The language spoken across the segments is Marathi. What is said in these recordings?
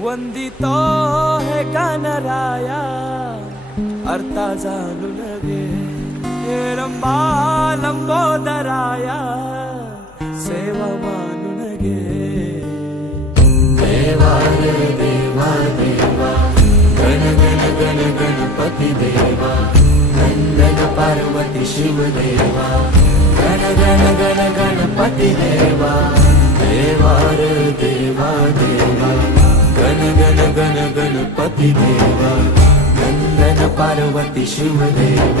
वंदितो हे गणराया अर्था जाणून गे हे रंबा लंबोदराया सेवा मानून गे देवा रे देवा देवा गण गण गण गणपती देवा नंदन पार्वती शिव देवा गण गण गण गणपती देवा देवा रे देवा देवा. ಗಣಗಣ ಗಣ ಗಣಪತಿ ದೇವ. ಗಂಗನ ಪಾರ್ವತಿ ಶಿವದೇವ.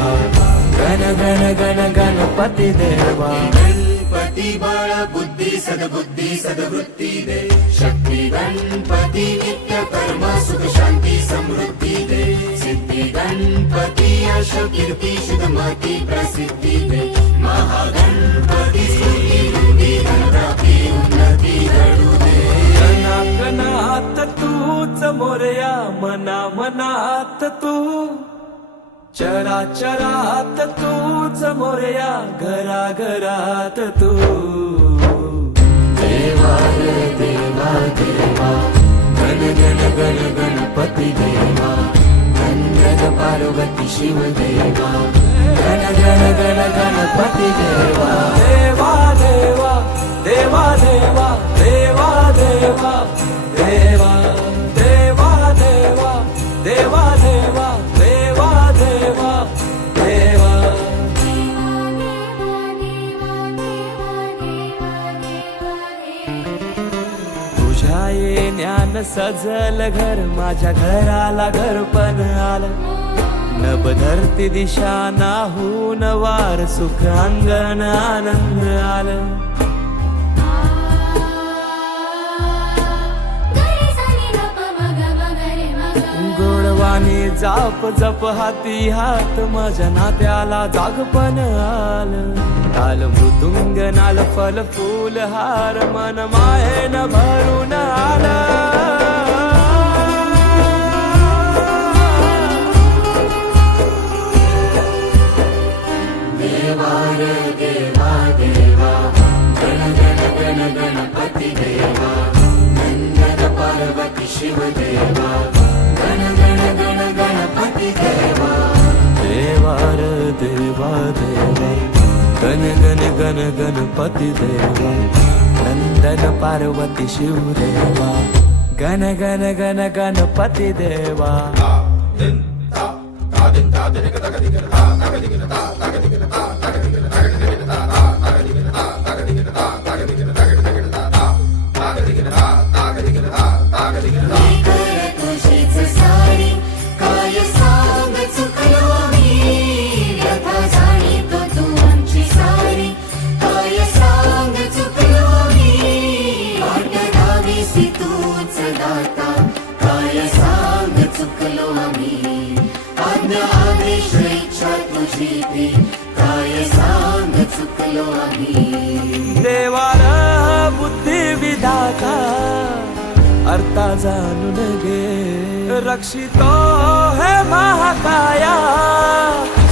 ಗಣ ಗಣ ಗಣ ಗಣಪತಿ ದೇವ. ಗಣಪತಿ ಬಾಳ ಬುದ್ಧಿ, ಸದ್ಬುದ್ಧಿ, ಸದ್ವೃತ್ತಿ ದೇ ಶಕ್ತಿ, ಗಣಪತಿ, ನಿತ್ಯ ಕರ್ಮ, ಸುಖ, ಶಾಂತಿ, ಸಮೃದ್ಧಿ ದೇ ಸಿದ್ಧಿ, ಗಣಪತಿ ಯಶ ಕೀರ್ತಿ ಶುದ್ಧ ಮತಿ ಪ್ರಸಿದ್ಧಿ ದೇ ಮಹಾಗಣಪತಿ ಸ್ತುತಿ ಗಣರಾಗ मना मनात तू चराचरात तू मोरया घरा घरात तू. देवा रे देवा देवा गण गण गण गणपती देवा गणगण पार्वती शिव देवा गण गण गण गणपती देवा. देवा देवा देवा देवा देवा देवा. तुझ्या येण्यान सजल घर माझ्या घराला घर पण आलं. नभ धरती दिशा नाहून वार सुख अंगण आनंद आलं. आणि जाप जप हाती हात माझ्या नात्याला जागपण आलं. काल मृदुंग नाल फल फूल हार मन मायेन भरून आलं. देवा रे देवा देवा गण गण गण गणपती देवा नंदन पार्वती शिव देवा గణగణ గణ గణపతి దేవా. నందన పార్వతి శివదేవా గణ గణ గణ గణపతి దేవా. सांग आम्ही. आज्ञा आदेश इच्छा तुझी ती काय सांग चुकलो आम्ही. देवार बुद्धी विधाता अर्था जाणून घे. रक्षितो हे महाकाया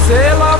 सेवा